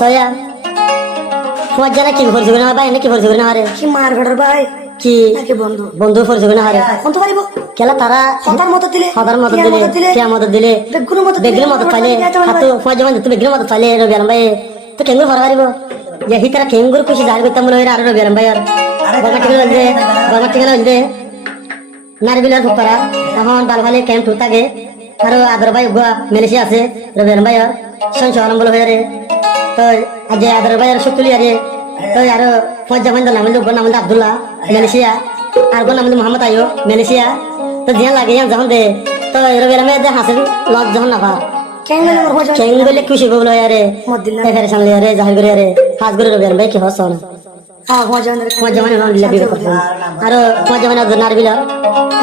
soya তোমার জানা কি করছে না ভাই নাকি করছে না আরে কি মার বেটার ভাই কি নাকি বন্ধু বন্ধু করছে না আরে কোন তো পারিব কেলা তারা হতার মতো দিলে হদার মত দিলে কে মত দিলে বেগুনের মত পাইলে হাতু তোমার যেমন তুমি বেগুনের মত পাইলে রবি আলম ভাই তো কেঙ্গুর ভরা পারিব যে হিতারা কেঙ্গুর খুশি জাহির করতাম বলে আর রবি আলম ভাই আর বাবা ঠিকানা হইলে নারবিলার ফুপারা এখন বালভালি ক্যাম্প টু থাকে আর আদর ভাই গুয়া মেলেছিয়া আছে রবি আলম ভাই আর সংসদ আলম বলে হয়ে তো আজ আদর ভাই আর শক্তি আরে তো আর ফজামান নাম নাম আব্দুল্লাহ মালয়েশিয়া আর নাম মোহাম্মদ আয়ো মালয়েশিয়া তো জিয়া লাগে যখন দে তো রবি আলম ভাই হাসেন লজ যখন না পা কেঙ্গলে খুশি বলে আরে এখানে সামনে আরে জাহির করে আরে হাজ করে রবি আলম ভাই কি হস না ফজামান আলহামদুলিল্লাহ বিয়ে করতে আর ফজামান নারবিলা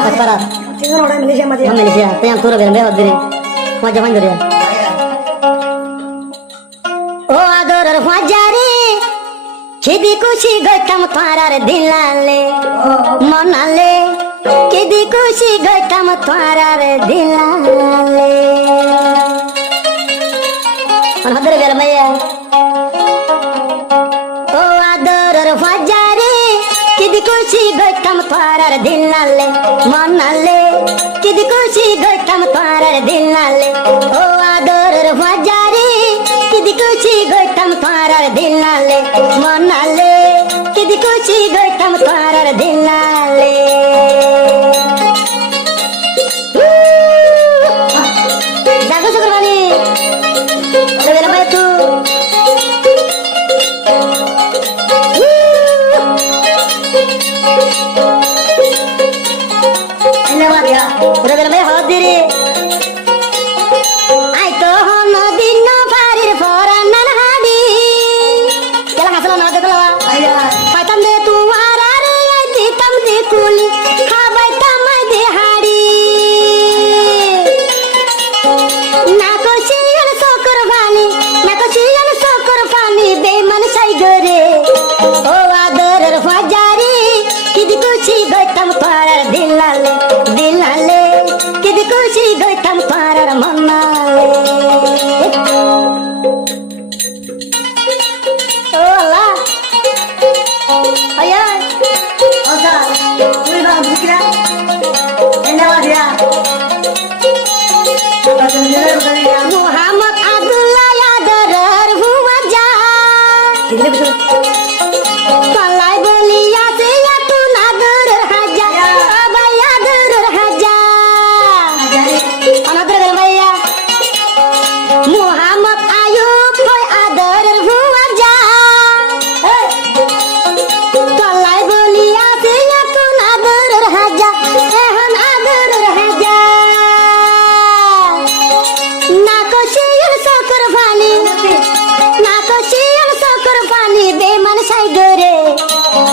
একবারা মালয়েশিয়া তো আমি তোর বের ভাই হদ্দিরে ফজামান ধরে ও আদরের ফজারে কেদি খুশি গইতাম তোরার দিলালে মনালে কেদি খুশি গইতাম তোরার দিলালে আদরের বের ভাইয়া ও আদরের ফজারে কেদি খুশি গইতাম তোরার দিলালে মনালে কেদি খুশি গইতাম তোরার দিলালে ও আদরের ফজারে কেদি খুশি গইতাম তোরার দিলালে মনালে কেদি খুশি গইতাম তোরার দিলালে জাগো শুক্রবানি রবিলা ভাই তু রবিলা ভাই হদ দিরে আই তো হন দিন ফারির ফরানান হাডি কেলা হাসলা না দেখলা পাইতাম দে তোমার আরে আই দিতাম দে কুলি খাবাইতাম দে হাড়ি না কষিয়াল সকর ফানি না কষিয়াল সকর ফানি বেমান সাই গরে ও আদরের ফাজারি কিদি খুশি গইতাম তোরার দিলালে দিলালে কিদি খুশি গইতাম তোরার মনালে ও আল্লাহ আয়া ওসা তুই বাবা বুঝিরা এন্ডা বাদিয়া মুহাম্মদ আব্দুল্লাহ আদরের হুমাজা পালাই বলিয়া সে এত আদরের হাজা বাবা আদরের হাজা আনাদর গেল ভাইয়া মুহাম্মদ আয়ুব কই আদরের হুমাজা পালাই বলিয়া সে এত আদরের হাজা এখন আদরের হাজা না কষিয়াল সকর ফানি না কষিয়াল সকর ফানি বেমান সাই গরে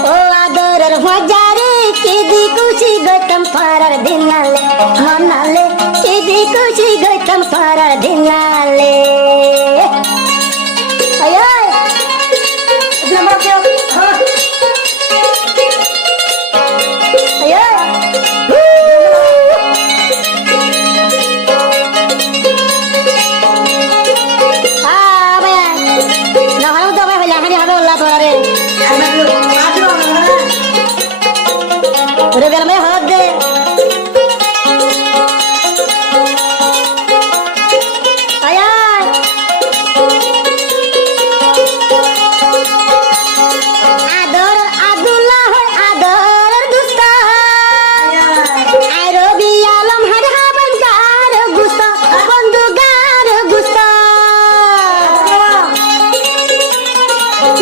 ও আদরের ফজারে কেদি খুশি গইতাম তোরার দিনালে মনালে কেদি খুশি গইতাম তোরার দিনালে আয় আয় নাম্বার কেউ আয় আয় রবিবার মে হাত দে আয় আদর আব্দুল্লাহ আদর দুস্ত আয় রবি আলম হার হাবান গার গুস্ত বন্ধু গার গুস্ত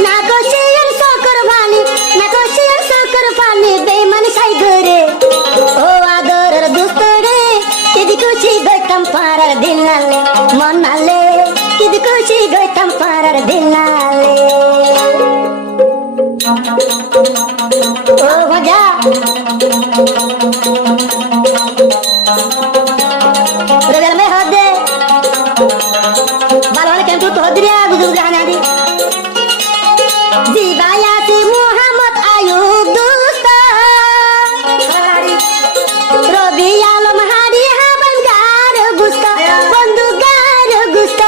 না কষিয়াল সকর ফানি না কষিয়াল সকর ফানি বেমান সাই গরে ও আদরের দুস্ত রে কিদি খুশি গইতাম তোরার দিনালে মনালে কিদি খুশি গইতাম তোরার দিনালে ও ভজা রবিবার মে হাত দে ভালো ভালো কেন তো হদিরিয়া বুঝু বুঝু হানা দি জিবায়াতি মুহাম্মদ আয়ুব দুস্ত রবি আলম হাড়ি হাবান গার গুস্ত বন্ধু গার গুস্ত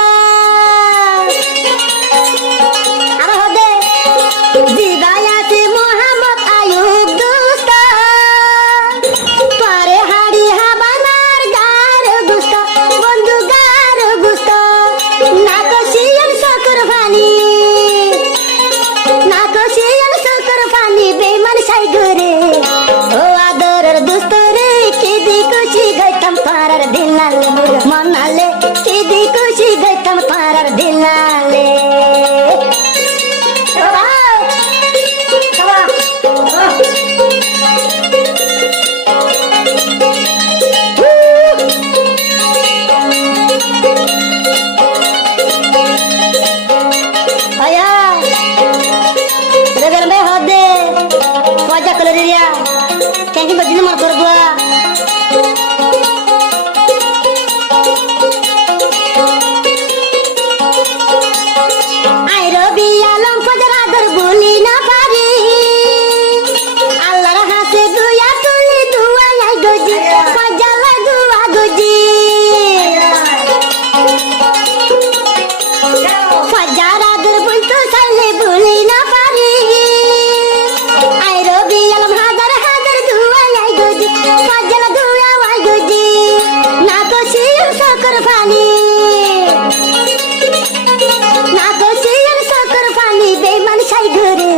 ফজার আদর বলতো চাইলে ভুলি না পারি আই রবি আলম হাজার হাজার দুয়া আই গজি ফজল দুয়া আই গজি না তো শির সকর ফালি না তো শির সকর ফালি বেমান সাই ঘরে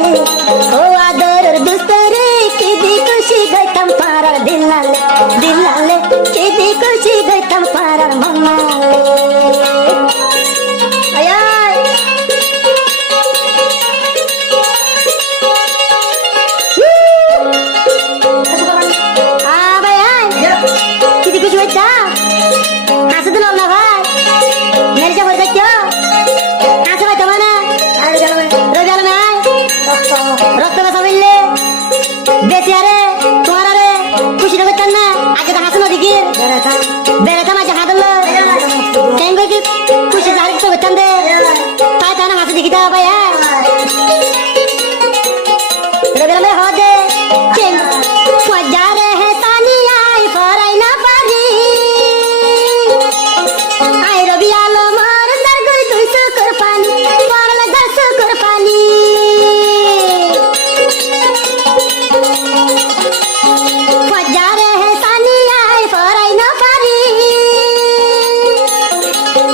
ও আদর দুস্তরে কি দি খুশি গইতাম পারার দিলালে দিলালে কি দি খুশি গইতাম পারার মনালে আয় আয় ভাই আয় কি দি খুশি গইতাম হাসে দিল না ভাই মেরে যা বলতে কেউ হাসে ভাই তোমার না আরে গেল রে রবি আলম আয় রক্ত রক্ত বেসা বললে বেশি আরে তোমার আরে খুশি করতেন না আগে তো হাসুন ওদিকে বেড়ে থাক বেড়ে থাম আজ হাদল কেন কি খুশি জারি তো করতেন দে তাই তাই না হাসি দেখি দাও ভাই হ্যাঁ রবি আলম হো দে চেন ফজারে হে সানি আই ফরাই না পারি আই রবি আলম আর দরগর দুইশো কর পানি পরলে 10 কর পানি ফজারে হে সানি আই ফরাই না পারি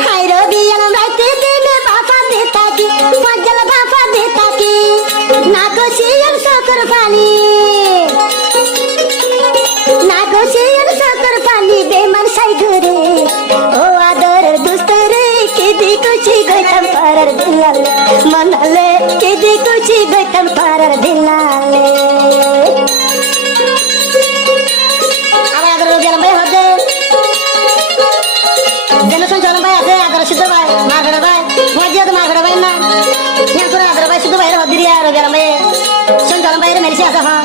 হাই রবি আলম রাইতে দিনে বাফা দে তাকি ফজল বাফা দে তাকি না খুশি আর সকর পানি না খুশি আর সকর পানি বেমান সাই ঘরে ও আদর দুস্তরে কি দি খুশি গইতাম পারার দিলালে মনালে কি দি খুশি গইতাম পারার দিলালে আবার আদর রবি আলম ভাই হদে জেনারেশন জলম ভাই আছে আদর শুদ্ধ ভাই মারগড়া ভাই মজিয়া তো মারগড়া ভাই না ഞാൻ করে আদর ভাই শুদ্ধ ভাই হদিরিয়া রবি আলম ভাই শোন জলম ভাই মেলছি আছে হ্যাঁ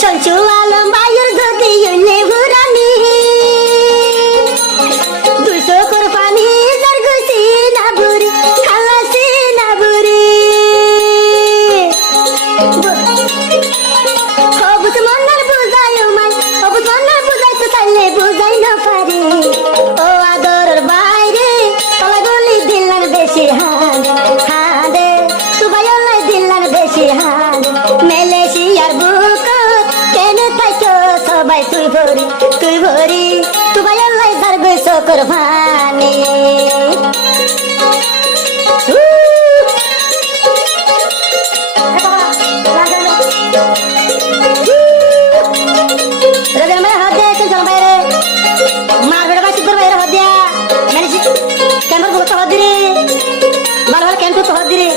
সঞ্চু আলম ভাইয়ের যদি ইউনে ভুরানি 200 কর পানি দরগুসি না বুরি খালাসি না বুরি হবুস মন্নার বুঝাই মাই হবুস মন্নার বুঝাই তো চাইলে বুঝাই না পারি ও আদরের বাইরে তলা গলি দিলার বেশি হাদে তুবাই অলাই দিলার বেশি হাদে মেলেশিয়ার বুকত কেন থাইছো সবাই তুই ভরি তুবাই অলাই যার সকর ভানি রবি আলম হাত দে চল বাইরে মার বেড়া বাসি তোর বাইরে হাত দিয়া মানে ক্যাম্পার বহুত হাত দিরে ভালো ভালো ক্যাম্প তো হাত দিরে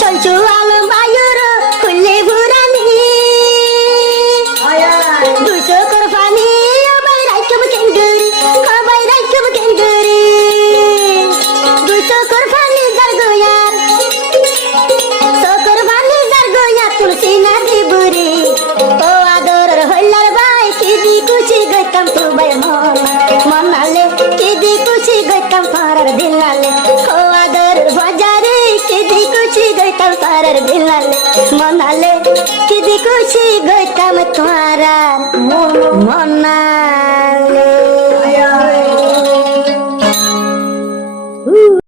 সঞ্চু আলম ভাইয়ের খুললে ভুরানি আয় আয় 200 কর পানি আবাই রাইকম কেন্ডুরি আবাই রাইকম কেন্ডুরি 200 কর পানি দরগয়ার সকর পানি দরগয়ার তুলসী না দিবুরি ও আদরের হইলার ভাই কি দি খুশি গইতাম তো ভাই মনালে কি দি খুশি গইতাম পারার দিলালে ও আদরের বাজারে কি দি খুশি গইতাম পারার দিলালে মনালে কি দি খুশি গইতাম তোমার মনা